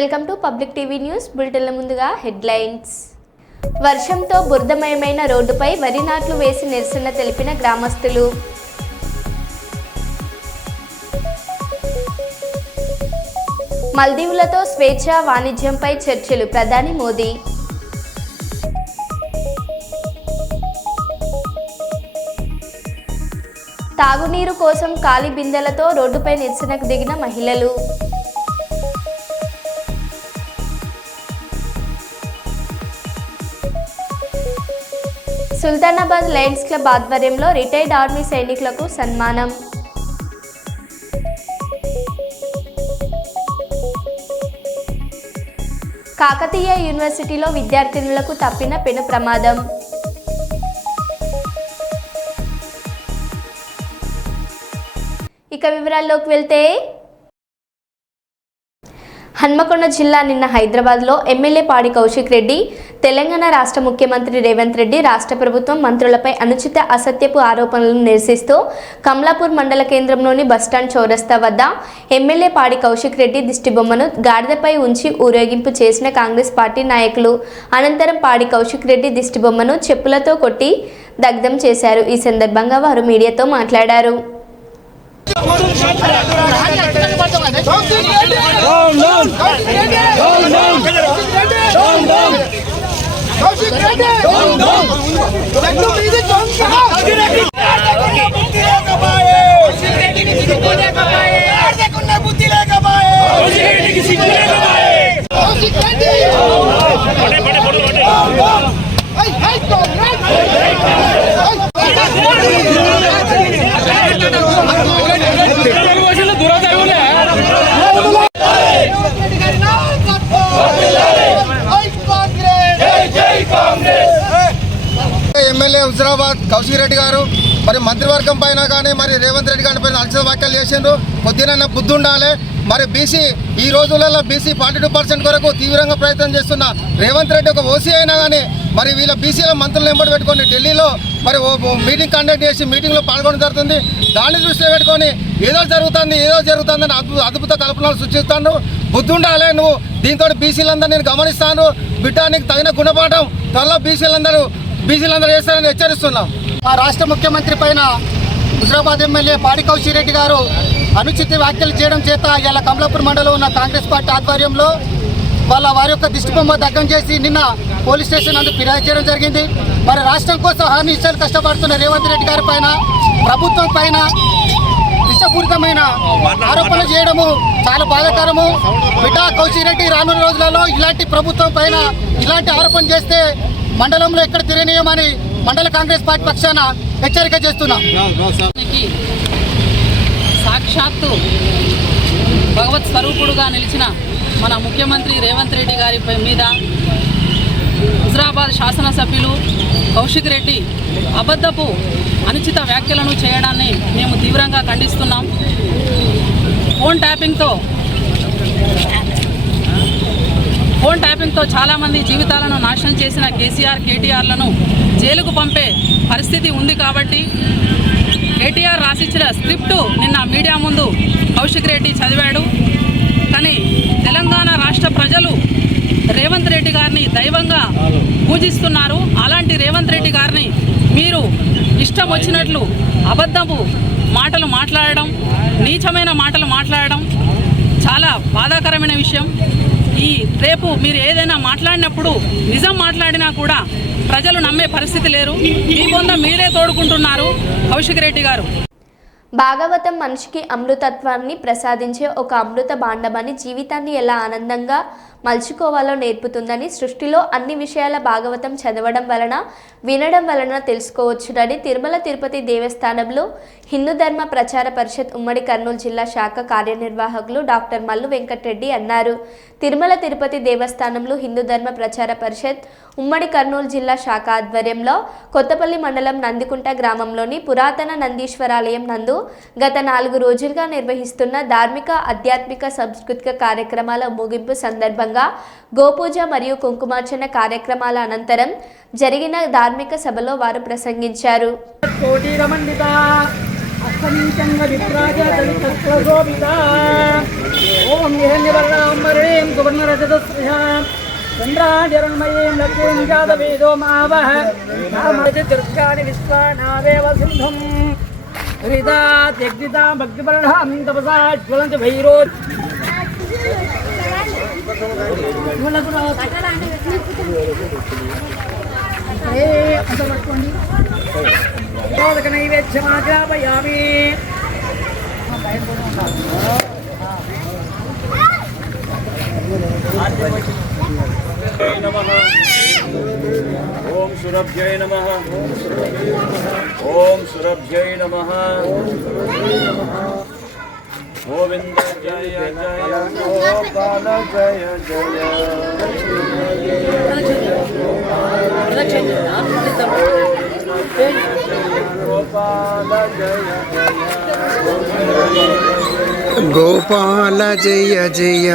Welcome to public TV news బులెటిన్ల ముందుగా headlines. వర్షంతో బురదమయమైన రోడ్డుపై వరి నాట్లు వేసి నిరసన తెలిపిన గ్రామస్తులు. మల్దీవులతో స్వేచ్ఛ వాణిజ్యంపై చర్చలు ప్రధాని మోదీ. తాగునీరు కోసం ఖాళీ బిందెలతో రోడ్డుపై నిరసనకు దిగిన మహిళలు. సుల్తానాబాద్ లయన్స్ క్లబ్ ఆధ్వర్యంలో రిటైర్డ్ ఆర్మీ సైనికులకు సన్మానం. కాకతీయ యూనివర్సిటీలో విద్యార్థినులకు తప్పిన పెను ప్రమాదం. ఇక వివరాల్లోకి వెళ్తే, హన్మకొండ జిల్లా నిన్న హైదరాబాద్లో ఎమ్మెల్యే పాడి కౌశిక్ రెడ్డి, తెలంగాణ రాష్ట్ర ముఖ్యమంత్రి రేవంత్ రెడ్డి, రాష్ట్ర ప్రభుత్వం మంత్రులపై అనుచిత అసత్యపు ఆరోపణలను నిరసిస్తూ కమలాపూర్ మండల కేంద్రంలోని బస్టాండ్ చౌరస్తా వద్ద ఎమ్మెల్యే పాడి కౌశిక్ రెడ్డి దిష్టిబొమ్మను గాడిదపై ఉంచి ఊరేగింపు చేసిన కాంగ్రెస్ పార్టీ నాయకులు. అనంతరం పాడి కౌశిక్ రెడ్డి దిష్టిబొమ్మను చెప్పులతో కొట్టి దగ్ధం చేశారు. ఈ సందర్భంగా వారు మీడియాతో మాట్లాడారు. ఎమ్మెల్యే హుజరాబాద్ కౌశిక్ రెడ్డి గారు మరి మంత్రివర్గం పైన కానీ మరి రేవంత్ రెడ్డి గారి పైన అనుచిత వ్యాఖ్యలు చేసిండ్రు. కొద్దిగా బుద్ధి ఉండాలి. మరి బీసీ ఈ రోజులలో బీసీ 42% కొరకు తీవ్రంగా ప్రయత్నం చేస్తున్న రేవంత్ రెడ్డి ఒక ఓసీ అయినా కానీ మరి వీళ్ళ బీసీల మంత్రులు ఎంబడి పెట్టుకొని ఢిల్లీలో మరి మీటింగ్ కండక్ట్ చేసి మీటింగ్లో పాల్గొనడం జరుగుతుంది. దాన్ని దృష్టిలో పెట్టుకొని ఏదో జరుగుతుందని అద్భుత కల్పనలు సృష్టిస్తాను. బుద్ధి ఉండాలి. నువ్వు దీంతో బీసీలందరూ నేను గమనిస్తాను. బిడ్డ నీకు తగిన గుణపాఠం త్వరలో బీసీలందరూ చేస్తారని హెచ్చరిస్తున్నాం. మా రాష్ట్ర ముఖ్యమంత్రి పైన హుజరాబాద్ ఎమ్మెల్యే పాడి కౌశిక్ రెడ్డి గారు అనుచిత వ్యాఖ్యలు చేయడం చేత ఇలా కమలాపూర్ మండలంలో ఉన్న కాంగ్రెస్ పార్టీ ఆధ్వర్యంలో వారి యొక్క దిష్టిబొమ్మ దగ్ధం చేసి నిన్న పోలీస్ స్టేషన్ నందు ఫిర్యాదు చేయడం జరిగింది. మరి రాష్ట్రం కోసం హామీలు కష్టపడుతున్న రేవంత్ రెడ్డి గారి పైన ప్రభుత్వం పైన విషపూరితమైన ఆరోపణలు చేయడము చాలా బాధాకరము. బిడ్డ కౌశిక్ రెడ్డి రానున్న రోజులలో ఇలాంటి ప్రభుత్వం పైన ఇలాంటి ఆరోపణ చేస్తే మండలంలో ఎక్కడ తిరగనీయమని మండల కాంగ్రెస్ పార్టీ పక్షాన హెచ్చరిక చేస్తున్నాం. సాక్షాత్తు భగవత్ స్వరూపుడుగా నిలిచిన మన ముఖ్యమంత్రి రేవంత్ రెడ్డి గారి మీద హుజరాబాద్ శాసనసభ్యులు కౌశిక్ రెడ్డి అబద్ధపు అనుచిత వ్యాఖ్యలను చేయడాన్ని మేము తీవ్రంగా ఖండిస్తున్నాం. ఫోన్ ట్యాపింగ్తో చాలామంది జీవితాలను నాశనం చేసిన కేసీఆర్, కేటీఆర్లను జైలుకు పంపే పరిస్థితి ఉంది. కాబట్టి కేటీఆర్ రాసిచ్చిన స్క్రిప్టు నిన్న మీడియా ముందు కౌశిక్ రెడ్డి చదివాడు. కానీ తెలంగాణ రాష్ట్ర ప్రజలు రేవంత్ రెడ్డి గారిని దైవంగా పూజిస్తున్నారు. అలాంటి రేవంత్ రెడ్డి గారిని మీరు ఇష్టం వచ్చినట్లు అబద్ధపు మాటలు మాట్లాడడం, నీచమైన మాటలు మాట్లాడడం చాలా బాధాకరమైన విషయం. రేపు మీరు ఏదైనా మాట్లాడినప్పుడు నిజం మాట్లాడినా కూడా ప్రజలు నమ్మే పరిస్థితి లేరు. మీ బొంద మీరే తోడుకుంటున్నారు కౌశిక్ రెడ్డి గారు. భాగవతం మనిషికి అమృతత్వాన్ని ప్రసాదించే ఒక అమృత భాండమని, జీవితాన్ని ఎలా ఆనందంగా మలుచుకోవాలో నేర్పుతుందని, సృష్టిలో అన్ని విషయాల భాగవతం చదవడం వలన, వినడం వలన తెలుసుకోవచ్చునని తిరుమల తిరుపతి దేవస్థానంలో హిందూ ధర్మ ప్రచార పరిషత్ ఉమ్మడి కర్నూలు జిల్లా శాఖ కార్యనిర్వాహకులు డాక్టర్ మల్లు వెంకటరెడ్డి అన్నారు. తిరుమల తిరుపతి దేవస్థానంలో హిందూ ధర్మ ప్రచార పరిషత్ ఉమ్మడి కర్నూలు జిల్లా శాఖ ఆధ్వర్యంలో కొత్తపల్లి మండలం నందికుంట గ్రామంలోని పురాతన నందీశ్వరాలయం నందు గత 4 రోజులుగా నిర్వహిస్తున్న ధార్మిక, ఆధ్యాత్మిక, సాంస్కృతిక కార్యక్రమాల ముగింపు సందర్భంగా గోపూజ మరియు కుంకుమార్చన కార్యక్రమాల అనంతరం జరిగిన ధార్మిక సభలో వారు ప్రసంగించారు. పంచంగ విప్రాజ దళితస్వశోభితా ఓం హిరణ్యవర్ణాంబరీం సువర్ణరజతస్పృశాం చంద్రాజరణమయీం లక్ష్మీం జాతవేదో మావహ నామజ దుర్గాని విశ్వానాదేవ సింధుం హృదాత్యగ్నితా భక్తిపర్ణాం తపసా జ్వలంత భైరో నైవేద్యమాగ్రాపయామి ఓం సురభ్యై నమః ఓం సురభ్యై నమః గోవింద జయ జయ గోపాల జయ జయ గోపాల జయ గోపాల జయ జయ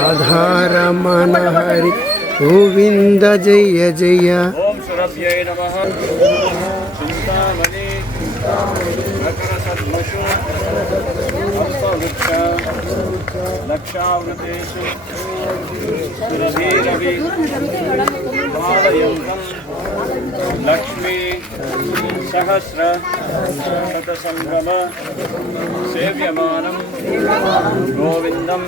రాధారమణ హరి గోవింద జయ జయ. ఓం సురభ్యై నమః చింతామణి మకర సద్మషు అల్పవృక్ష లక్షావృతేషు సురభీరవి పాలయంతం లక్ష్మీ సహస్ర శతసంగమ సేవ్యమానం గోవిందం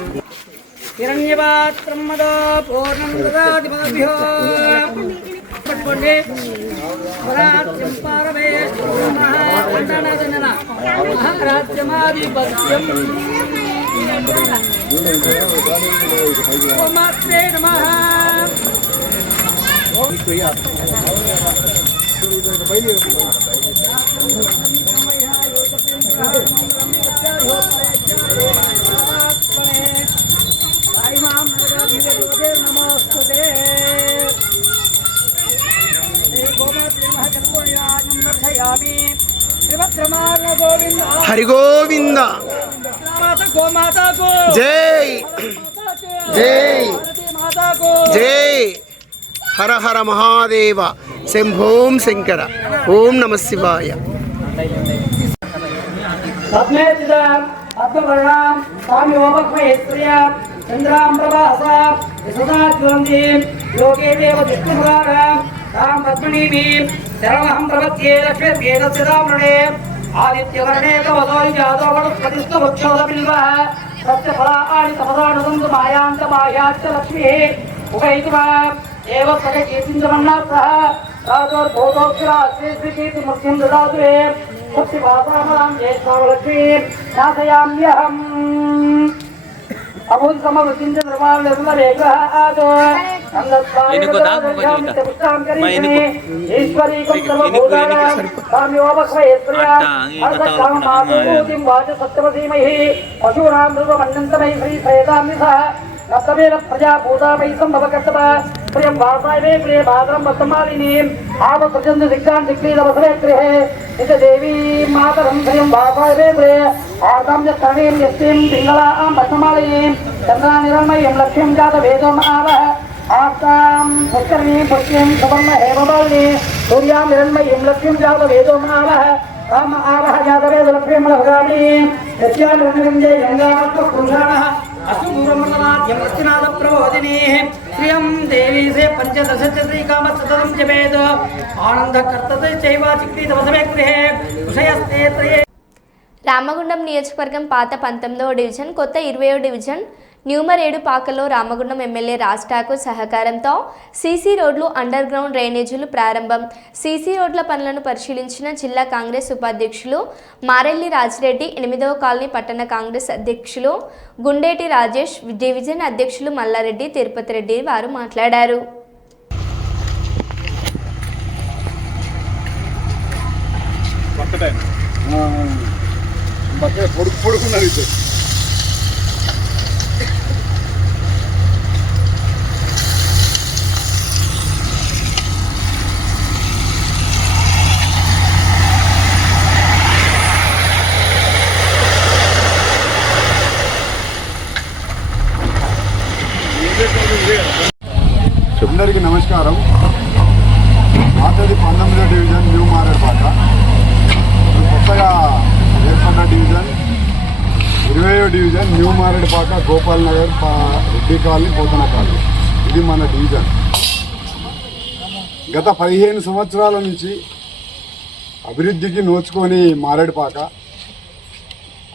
హిరణ్యపాత్రం మదా పూర్ణం దదాతి మద్భ్యో పట్టుకోండి స్వరాజ్యం పారమేశ్వరం మహారాజ్యమాధిపత్యం ఓమాత్రే నమః. నమోస్తుతే హరి గోవింద జై జై జై హర హర మహాదేవ శంభోం శంకర. ఓం నమ శివాయ. అద్భుతాం స్వామి ఓమక్మహేశ్వర్యా చంద్రాం ప్రభాసాం యశోదాజ్వలందీం లోకే దేవ దిక్కుమురారాం తాం పద్మనీమీం శరణమహం ప్రపద్యే లక్ష్మీర్వేదస్య రామణే ఆదిత్యవర్ణే కవలో జాతో వనస్పతిస్తు వృక్షోదబిల్వః సత్యఫలాని తపదానుసంతు మాయాంత మాయాచ్చ లక్ష్మీః ఉపైతుమా ఏవ సగకీర్తించమన్నార్థః రాజోర్భూతోక్షరాశ్రీకీర్తిమస్యం దదాతు మే సత్యవాసామలాం జయస్వామలక్ష్మీం నాశయామ్యహం అమూల్ సమవృత్తించ నిర్మాణాదో ఈశ్వరీకం సర్వభూతానాం సామ్యోపక్వయేశ్వర్యా అర్ధకామాదూతిం వాచ సత్యవసీమహి పశూనాం ధ్రువమన్నంతమై శ్రీ శ్రేతామ్యసః నత్తవేన ప్రజాభూతామై సంభవకర్తవ ప్రియం వాసాయే ప్రియ భాద్రం వర్తమాలినీం ఆవ ప్రజందు దిగ్గాన్ దిగ్లీదవసరే గృహే నిజ దేవీ మాతరం ప్రియం వాసాయే ప్రియ ఆర్దాం జస్తరణీం యస్తిం పింగళాం వర్తమాలినీం చంద్రానిరమయం లక్ష్మీం జాత వేదం ఆవహ ఆస్తాం పుష్కరణీం పుష్యం సువర్ణ హేమబాలిని సూర్యాం నిరన్మయం లక్ష్మీం జాత వేదం ఆవహ రామ ఆవహ జాత వేద లక్ష్మీం లభగామి యస్యాం నిరంజయ గంగావత్వ పురుషాణః అసుమూరమృతనాద్యమస్తినాథ ప్రబోధిని శ్రియం దేవీ సే పంచదశ శ్రీకామసతతం జపేద్ ఆనంద కర్తతే చైవ చిక్రీతవసమే గృహే విషయస్తే త్రయే. రామగుండం నియోజకవర్గం పాత 19వ డివిజన్, కొత్త 20వ డివిజన్ న్యూమరేడు పాకలో రామగుండం ఎమ్మెల్యే రాజ్ ఠాకూర్ సహకారంతో సీసీ రోడ్లు, అండర్ గ్రౌండ్ డ్రైనేజీలు ప్రారంభం. సీసీ రోడ్ల పనులను పరిశీలించిన జిల్లా కాంగ్రెస్ ఉపాధ్యక్షులు మారెల్లి రాజిరెడ్డి, 8వ కాలనీ పట్టణ కాంగ్రెస్ అధ్యక్షులు గుండేటి రాజేష్, డివిజన్ అధ్యక్షులు మల్లారెడ్డి, తిరుపతి రెడ్డి వారు మాట్లాడారు. అందరికీ నమస్కారం. మాతది 19వ division new Maredupaka, Gopal Nagar, Reddy colony, Pothana colony. ఇది మన డివిజన్. గత 15 సంవత్సరాల నుంచి అభివృద్ధికి నోచుకొని మారేడుపాక.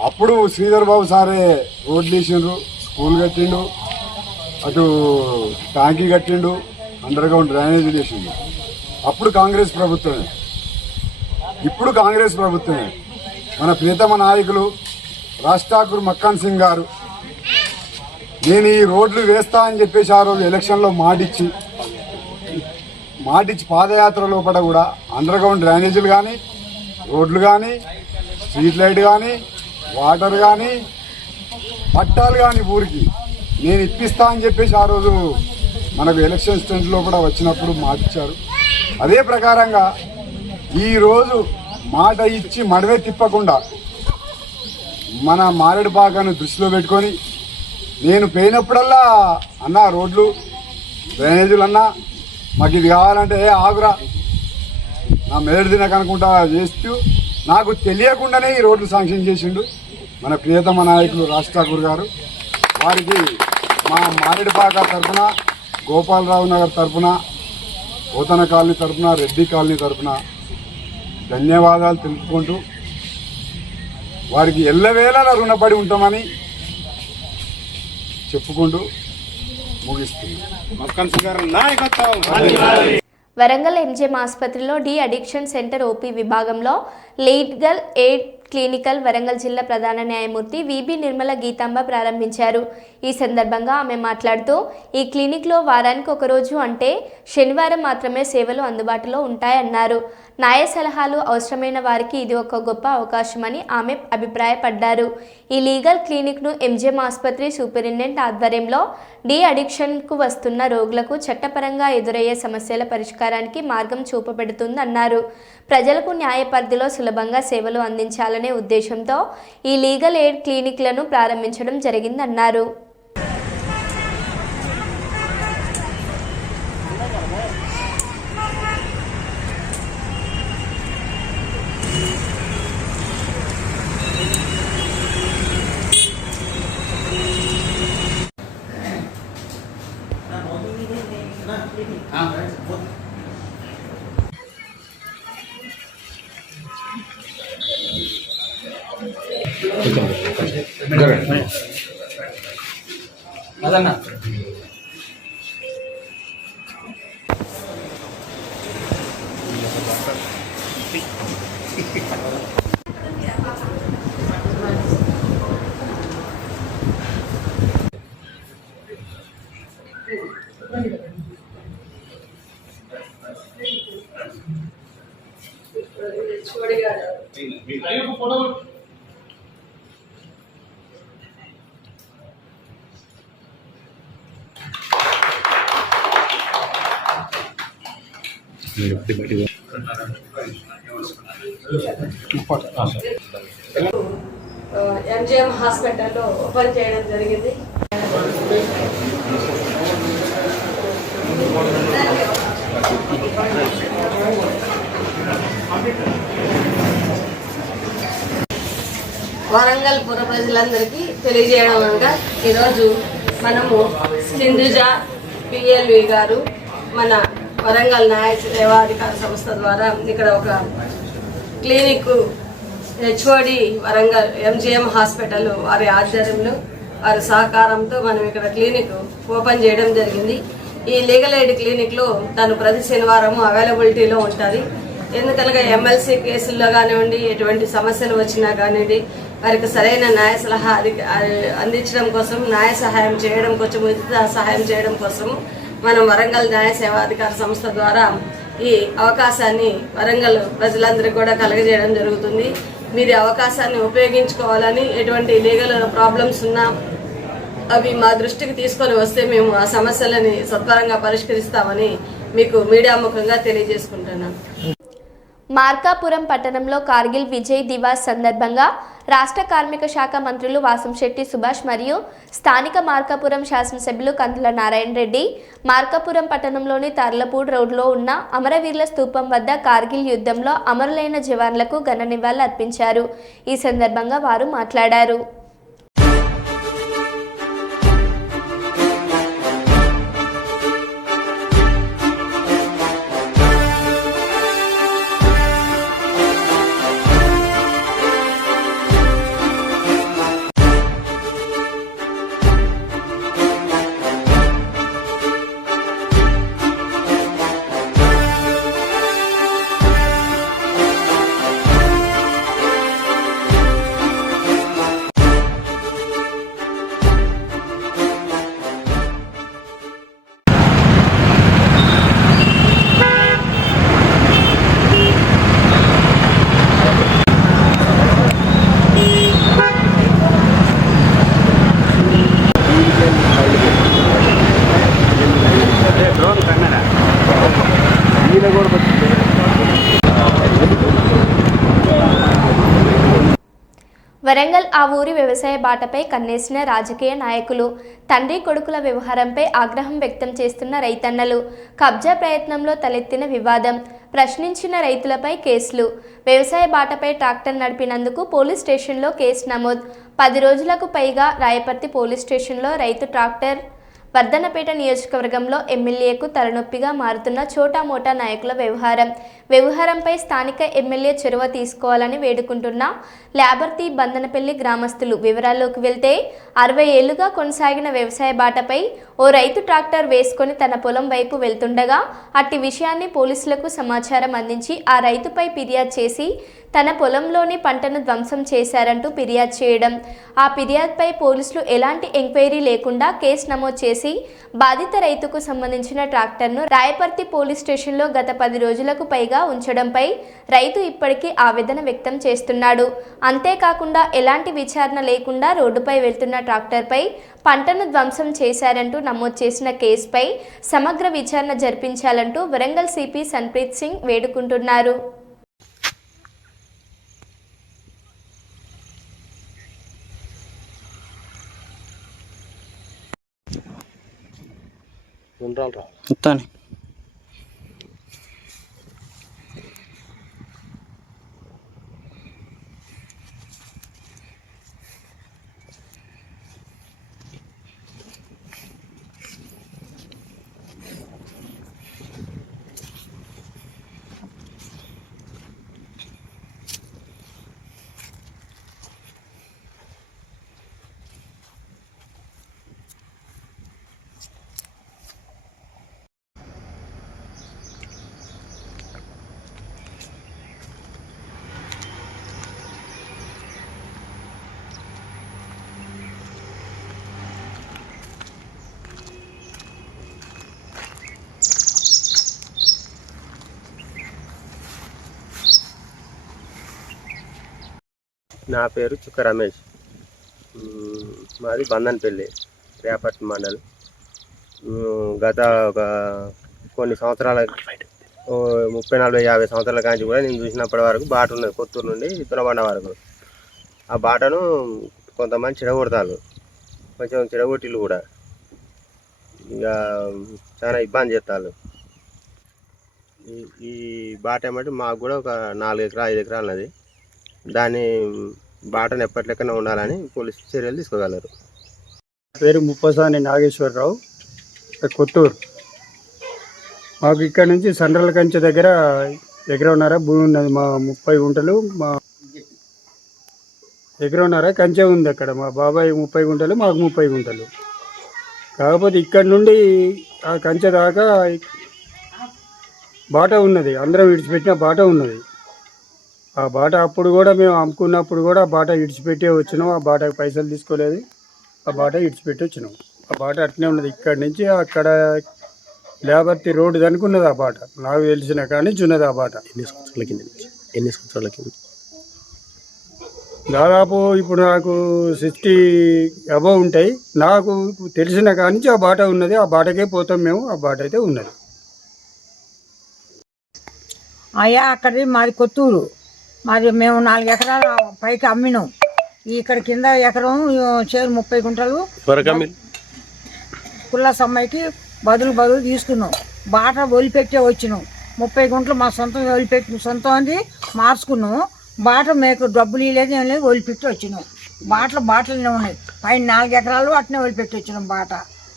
అప్పుడు శ్రీధర్ బాబు సారే రోడ్లు వేసిండ్రు, స్కూల్ కట్టిండు, అటు ట్యాంకీ కట్టిండు, అండర్ గ్రౌండ్ డ్రైనేజీ వేసిండు. అప్పుడు కాంగ్రెస్ ప్రభుత్వమే, ఇప్పుడు కాంగ్రెస్ ప్రభుత్వమే. మన ప్రియతమ నాయకులు రాజ్ ఠాకూర్ మక్కాన్ సింగ్ గారు నేను ఈ రోడ్లు వేస్తా అని చెప్పేసి ఆ రోజు ఎలక్షన్లో మాటిచ్చి పాదయాత్ర లోపల కూడా అండర్ గ్రౌండ్ డ్రైనేజీలు కానీ, రోడ్లు కానీ, స్ట్రీట్ లైట్ కానీ, వాటర్ కానీ, పట్టాలు కానీ ఊరికి నేను ఇప్పిస్తా అని చెప్పేసి ఆ రోజు మనకు ఎలక్షన్ స్టెంట్లో కూడా వచ్చినప్పుడు మాటిచ్చారు. అదే ప్రకారంగా ఈరోజు మాట ఇచ్చి మడవే తిప్పకుండా మన మారేడుపాకను దృష్టిలో పెట్టుకొని నేను పోయినప్పుడల్లా అన్న రోడ్లు డ్రైనేజీలు అన్నా మాకు ఇది కావాలంటే ఆగురా నా మెదడు తినకనుకుంటా చేస్తూ నాకు తెలియకుండానే ఈ రోడ్లు శాంక్షన్ చేసిండు మన ప్రియతమ నాయకులు రాజ్ ఠాకూర్ గారు. వారికి మా మారేడుపాక తరఫున, గోపాలరావు నగర్ తరఫున, పోతన కాలనీ తరఫున, రెడ్డి కాలనీ తరఫున ధన్యవాదాలు తెలుపుకుంటూ వారికి ఎల్లవేళలా రుణపడి ఉంటామని చెప్పుకుంటూ ముగిస్తున్నాం. వరంగల్ ఎంజిఎం ఆసుపత్రిలో డి అడిక్షన్ సెంటర్ ఓపీ విభాగంలో లీగల్ ఎయిడ్ క్లినికల్ వరంగల్ జిల్లా ప్రధాన న్యాయమూర్తి విబి నిర్మల గీతాంబ ప్రారంభించారు. ఈ సందర్భంగా ఆమె మాట్లాడుతూ ఈ క్లినిక్లో వారానికి ఒకరోజు అంటే శనివారం మాత్రమే సేవలు అందుబాటులో ఉంటాయన్నారు. న్యాయ సలహాలు అవసరమైన వారికి ఇది ఒక గొప్ప అవకాశమని ఆమె అభిప్రాయపడ్డారు. ఈ లీగల్ క్లినిక్ను ఎంజిఎం ఆసుపత్రి సూపరింటెండెంట్ ఆధ్వర్యంలో డి అడిక్షన్కు వస్తున్న రోగులకు చట్టపరంగా ఎదురయ్యే సమస్యల పరిష్కారానికి మార్గం చూపబెడుతుందన్నారు. ప్రజలకు న్యాయ పరిధిలో సులభంగా సేవలు అందించాలనే ఉద్దేశంతో ఈ లీగల్ ఎయిడ్ క్లినిక్లను ప్రారంభించడం జరిగిందన్నారు. ఎంజిఎం హాస్పిటల్లో ఓపెన్ చేయడం జరిగింది. వరంగల్ పుర ప్రజలందరికీ తెలియజేయడం అనగా ఈరోజు మనము సింధుజ పిఎల్వి గారు మన వరంగల్ న్యాయ సేవాధికార సంస్థ ద్వారా ఇక్కడ ఒక clinic HOD Warangal MGM hospital వారి ఆధ్వర్యంలో వారి సహకారంతో మనం ఇక్కడ క్లినిక్ ఓపెన్ చేయడం జరిగింది. ఈ లీగల్ ఎయిడ్ క్లినిక్లో తను ప్రతి శనివారం అవైలబిలిటీలో ఉంటుంది. ఎందుకనగా ఎమ్మెల్సీ కేసుల్లో కానివ్వండి, ఎటువంటి సమస్యలు వచ్చినా కానివ్వండి, వారికి సరైన న్యాయ సలహా అందించడం కోసం, న్యాయ సహాయం చేయడం కోసం, ఉచిత సహాయం చేయడం కోసం మనం వరంగల్ న్యాయ సేవాధికార సంస్థ ద్వారా ఈ అవకాశాన్ని వరంగల్ ప్రజలందరికీ కూడా కలగజేయడం జరుగుతుంది. మీరు అవకాశాన్ని ఉపయోగించుకోవాలని, ఎటువంటి లీగల్ ప్రాబ్లమ్స్ ఉన్నా అవి మా దృష్టికి తీసుకొని వస్తే మేము ఆ సమస్యలని సత్వరంగా పరిష్కరిస్తామని మీకు మీడియా ముఖంగా తెలియజేసుకుంటున్నాను. మార్కాపురం పట్టణంలో కార్గిల్ విజయ్ దివాస్ సందర్భంగా రాష్ట్ర కార్మిక శాఖ మంత్రులు వాసంశెట్టి సుభాష్ మరియు స్థానిక మార్కాపురం శాసనసభ్యులు కందుల నారాయణ రెడ్డి మార్కాపురం పట్టణంలోని తర్లపూడ్ రోడ్లో ఉన్న అమరవీరుల స్తూపం వద్ద కార్గిల్ యుద్ధంలో అమరులైన జవాన్లకు ఘన నివాళులు అర్పించారు. ఈ సందర్భంగా వారు మాట్లాడారు. వరంగల్ ఆ ఊరి వ్యవసాయ బాటపై కన్నేసిన రాజకీయ నాయకులు, తండ్రి కొడుకుల వ్యవహారంపై ఆగ్రహం వ్యక్తం చేస్తున్న రైతన్నలు, కబ్జా ప్రయత్నంలో తలెత్తిన వివాదం, ప్రశ్నించిన రైతులపై కేసులు, వ్యవసాయ బాటపై ట్రాక్టర్ నడిపినందుకు పోలీస్ స్టేషన్లో కేసు నమోదు. 10 రోజులకు పైగా రాయపర్తి పోలీస్ స్టేషన్లో రైతు ట్రాక్టర్. వర్ధన్నపేట నియోజకవర్గంలో ఎమ్మెల్యేకు తలనొప్పిగా మారుతున్న చోటా మోటా నాయకుల వ్యవహారంపై స్థానిక ఎమ్మెల్యే చొరవ తీసుకోవాలని వేడుకుంటున్న ల్యాబర్తి బందనపల్లి గ్రామస్తులు. వివరాల్లోకి వెళ్తే 60 ఏళ్లుగా కొనసాగిన వ్యవసాయ బాటపై ఓ రైతు ట్రాక్టర్ వేసుకొని తన పొలం వైపు వెళ్తుండగా అట్టి విషయాన్ని పోలీసులకు సమాచారం అందించి ఆ రైతుపై ఫిర్యాదు చేసి తన పొలంలోని పంటను ధ్వంసం చేశారంటూ ఫిర్యాదు చేయడం, ఆ ఫిర్యాదుపై పోలీసులు ఎలాంటి ఎంక్వైరీ లేకుండా కేసు నమోదు చేసి బాధిత రైతుకు సంబంధించిన ట్రాక్టర్ను రాయపర్తి పోలీస్ స్టేషన్లో గత 10 రోజులకు పైగా ఉంచడంపై రైతు ఇప్పటికీ ఆవేదన వ్యక్తం చేస్తున్నాడు. అంతేకాకుండా ఎలాంటి విచారణ లేకుండా రోడ్డుపై వెళ్తున్న ట్రాక్టర్పై పంటను ధ్వంసం చేశారంటూ నమోదు చేసిన కేసుపై సమగ్ర విచారణ జరిపించాలంటూ వరంగల్ సిపి సన్ప్రీత్ సింగ్ వేడుకుంటున్నారు. నా పేరు చుక్క రమేష్. మాది బందనపల్లి, రేపటి మండల్. గత కొన్ని సంవత్సరాల 30-40-50 సంవత్సరాల కాంచి కూడా నేను చూసినప్పటి వరకు బాట ఉన్నది, కొత్తూరు నుండి ఇతనబండ వరకు. ఆ బాటను కొంతమంది చెడగొడతారు, కొంచెం చెడగొట్టిళ్ళు కూడా. ఇక చాలా ఇబ్బంది చేస్తారు. ఈ బాట ఏమంటే మాకు కూడా ఒక 4 ఎకరాలు 5 ఎకరాలు ఉన్నది. దాన్ని బాటను ఎప్పటిలెక్కనే ఉండాలని పోలీసు చర్యలు తీసుకోగలరు. పేరు ముప్పసాని నాగేశ్వరరావు, కొత్తూరు. మాకు ఇక్కడ నుంచి సండ్రల కంచె దగ్గర ఎకరన్నర భూమి ఉన్నది. మా 30 గుంటలు, మా ఎకరన్నర కంచె ఉంది అక్కడ. మా బాబాయ్ 30 గుంటలు, మాకు 30 గుంటలు. కాకపోతే ఇక్కడ నుండి ఆ కంచె దాకా బాట ఉన్నది, అందరం విడిచిపెట్టిన బాట ఉన్నది. ఆ బాట అప్పుడు కూడా మేము అమ్ముకున్నప్పుడు కూడా ఆ బాట ఇడిచిపెట్టే వచ్చినాం. ఆ బాటకు పైసలు తీసుకోలేదు, ఆ బాట ఇడిచిపెట్టి వచ్చినాం. ఆ బాట అట్నే ఉన్నది. ఇక్కడి నుంచి అక్కడ లేబర్తి రోడ్డు దనుకున్నది ఆ బాట. నాకు తెలిసిన కానీ ఉన్నది ఆ బాట. ఎన్ని సంవత్సరాల కింద? దాదాపు ఇప్పుడు నాకు 60 అబవ్ ఉంటాయి. నాకు తెలిసిన కానించి ఆ బాట ఉన్నది. ఆ బాటకే పోతాం మేము. ఆ బాట అయితే ఉన్నది. అయ్యా అక్కడి మాది కొత్తూరు. మాది మేము 4 ఎకరాలు పైకి అమ్మినాం. ఇక్కడ కింద ఎకరం చేరు 30 గుంటలు కుల్ల సమ్మాయికి బదులు తీసుకున్నాం. బాట వదిలిపెట్టే వచ్చినాం. 30 గుంటలు మా సొంతం సొంతం మార్చుకున్నాం. బాట మీకు డబ్బులు ఇవ్వలేదు, ఏం లేదు, వదిలిపెట్టి వచ్చినాం. బాటలనే ఉన్నాయి. పైన 4 ఎకరాలు అట్నే వదిలిపెట్టి వచ్చినాం. బాట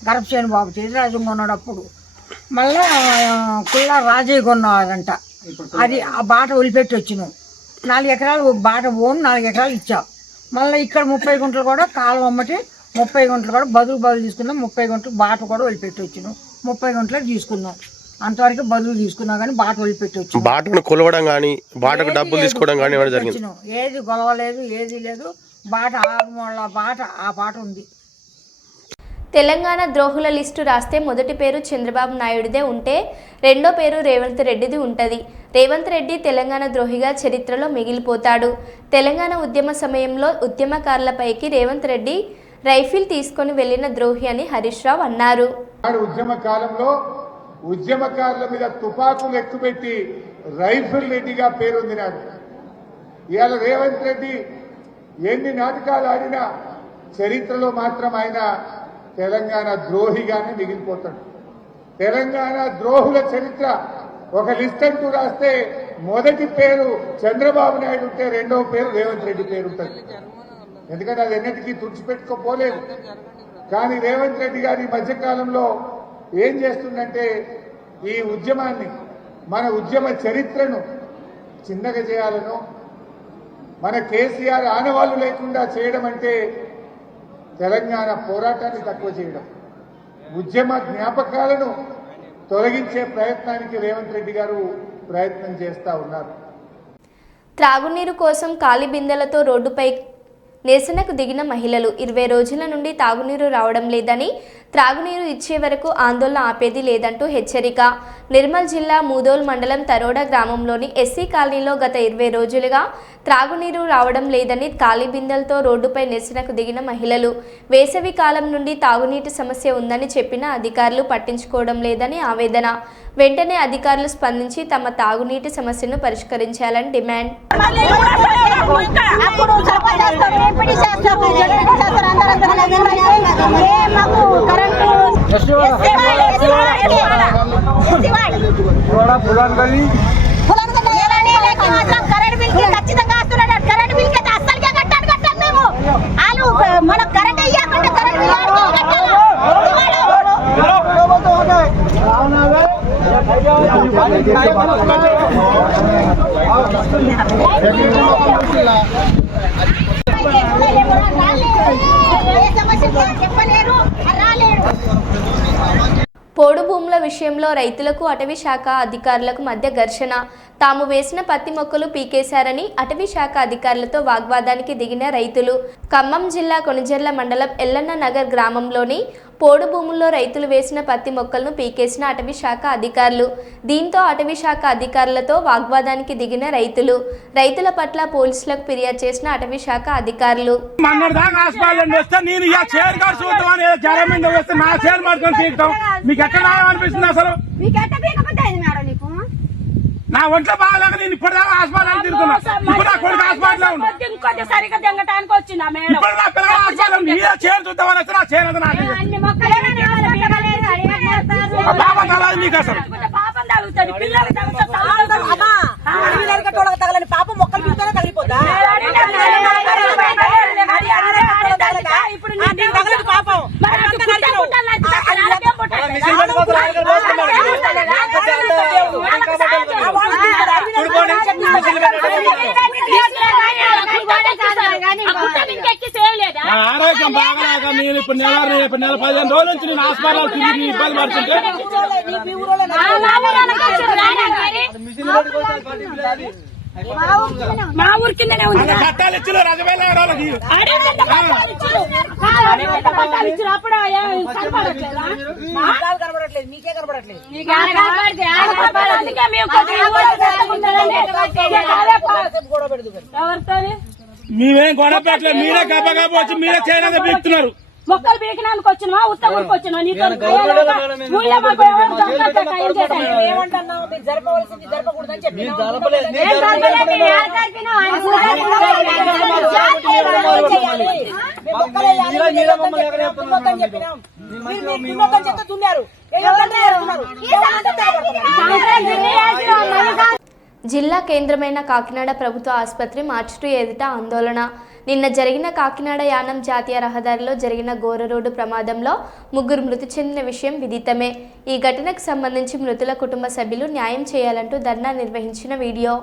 గర్భసేని బాబు చేతిరాజు కొన్నాడు అప్పుడు. మళ్ళీ కుల్ల రాజయ్య కొన్నాడంట. అది ఆ బాట వదిలిపెట్టి వచ్చినాం. 4 ఎకరాలు బాట 4 ఎకరాలు ఇచ్చాం. మళ్ళీ ఇక్కడ 30 గుంటలు కూడా కాలం అమ్మటి 30 గుంటలు కూడా బదులు తీసుకున్నాం. 30 గుంటలు బాట కూడా వదిలిపెట్టి వచ్చినాం. 30 గుంటలు తీసుకున్నాం. అంతవరకు బదులు తీసుకున్నాం కానీ బాట వదిలిపెట్టి వచ్చినాం. బాటను కొలవడం కానీ బాటకు డబ్బులు తీసుకోవడం కానీ జరిగింది. ఏది గొలవలేదు, ఏది లేదు. బాట 6 మూల బాట ఆ బాట ఉంది. తెలంగాణ ద్రోహుల లిస్టు రాస్తే మొదటి పేరు చంద్రబాబు నాయుడుదే ఉంటే రెండో పేరు రేవంత్ రెడ్డిది ఉంటుంది. రేవంత్ రెడ్డి తెలంగాణ ద్రోహిగా చరిత్రలో మిగిలిపోతాడు. తెలంగాణ ఉద్యమ సమయంలో ఉద్యమకారులపైకి రేవంత్ రెడ్డి రైఫిల్ తీసుకొని వెళ్లిన ద్రోహి అని హరీష్ రావు అన్నారు. ఉద్యమ కాలంలో ఉద్యమకారుల మీద తుపాకులు ఎక్కుపెట్టి రైఫిల్ రెడ్డిగా పేరొందినాడు. ఇవాళ రేవంత్ రెడ్డి ఎన్ని నాటకాలు ఆడినా చరిత్రలో మాత్రం ఆయన తెలంగాణ ద్రోహిగానే మిగిలిపోతాడు. తెలంగాణ ద్రోహుల చరిత్ర ఒక లిస్ట్ అంటూ రాస్తే మొదటి పేరు చంద్రబాబు నాయుడు ఉంటే రెండవ పేరు రేవంత్ రెడ్డి పేరు ఉంటుంది. ఎందుకంటే అది ఎన్నిటికీ తుడిచిపెట్టుకోపోలేదు. కానీ రేవంత్ రెడ్డి గారి ఈ మధ్యకాలంలో ఏం చేస్తుందంటే ఈ ఉద్యమాన్ని, మన ఉద్యమ చరిత్రను చిన్నగా చేయాలను, మన కేసీఆర్ ఆనవాళ్లు లేకుండా చేయడం అంటే తెలంగాణ పోరాటాన్ని తక్కువ చేయడం, ఉద్యమ జ్ఞాపకాలను తొలగించే ప్రయత్నానికి రేవంత్ రెడ్డి గారు ప్రయత్నం చేస్తూ ఉన్నారు. త్రాగునీరు కోసం ఖాళీ బిందెలతో రోడ్డుపై నిరసనకు దిగిన మహిళలు 20 రోజుల నుండి తాగునీరు రావడం లేదని, త్రాగునీరు ఇచ్చే వరకు ఆందోళన ఆపేది లేదంటూ హెచ్చరిక. నిర్మల్ జిల్లా మూదోల్ మండలం తరోడా గ్రామంలోని ఎస్సీ కాలనీలో గత 20 రోజులుగా త్రాగునీరు రావడం లేదని ఖాళీ బిందెలతో రోడ్డుపై నిరసనకు దిగిన మహిళలు. వేసవి కాలం నుండి తాగునీటి సమస్య ఉందని చెప్పిన అధికారులు పట్టించుకోవడం లేదని ఆవేదన. వెంటనే అధికారులు స్పందించి తమ తాగునీటి సమస్యను పరిష్కరించాలని డిమాండ్. పోడు భూముల విషయంలో రైతులకు అటవీ శాఖ అధికారులకు మధ్య ఘర్షణ. తాము వేసిన పత్తి మొక్కలు పీకేశారని అటవీ శాఖ అధికారులతో వాగ్వాదానికి దిగిన రైతులు. ఖమ్మం జిల్లా కొణిజర్ల మండలం ఎల్లన్న నగర్ గ్రామంలోని పోడు భూముల్లో రైతులు వేసిన పత్తి మొక్కలను పీకేసిన అటవీ శాఖ అధికారులు. దీంతో అటవీ శాఖ అధికారులతో వాగ్వాదానికి దిగిన రైతులు. రైతుల పట్ల పోలీసులకు ఫిర్యాదు చేసిన అటవీ శాఖ అధికారులు. నా ఒంట్లో బాగాలేక నేను ఇప్పటిదాకా హాస్పిటల్ తిరుగుతున్నా. ఇప్పుడు నా కొడుకు హాస్పిటల్ ఉంది. ఇప్పుడు నా పిల్లల హాస్పిటల్ ఉంది. ఇలా చేరు చూద్దామని వచ్చి నా చేరు నాకు పాపం తగలాలి మీకు అసలు తగలని పాప మొక్కలు పిల్లలు తగిలిపోతా పాపం ఆరోగ్యం బాగా నేను ఇప్పుడు నెల 15 రోజుల నుంచి నేను హాస్పిటల్ తిరిగి ఇబ్బంది పడుతుంటే మా ఊరి కిందనే ఉంది పట్టాలు ఇచ్చిన రజవేల వాళ్ళకి కనబడట్లేదు, మీకే కనబడట్లేదు. మేమేం గొడవ పెట్టలేదు. మీరే గబగబ వచ్చి మీరే చేయడానికి బిగుతున్నారు. మొక్కలు బీకినందుకు వచ్చినా ఉత్తముడికి వచ్చినా ఏమంటున్నావు? మీరు జరపవలసింది జరపకూడదని చెప్పి చెప్తే తుమ్మారు. జిల్లా కేంద్రమైన కాకినాడ ప్రభుత్వ ఆసుపత్రి మార్చుటూ ఎదుట ఆందోళన. నిన్న జరిగిన కాకినాడ యానం జాతీయ రహదారిలో జరిగిన ఘోర రోడ్డు ప్రమాదంలో 3 మృతి చెందిన విషయం విదితమే. ఈ ఘటనకు సంబంధించి మృతుల కుటుంబ సభ్యులు న్యాయం చేయాలంటూ ధర్నా నిర్వహించిన వీడియో.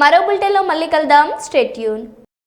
మరో బులెటిన్లో మళ్ళీ కలుద్దాం. Stay tune.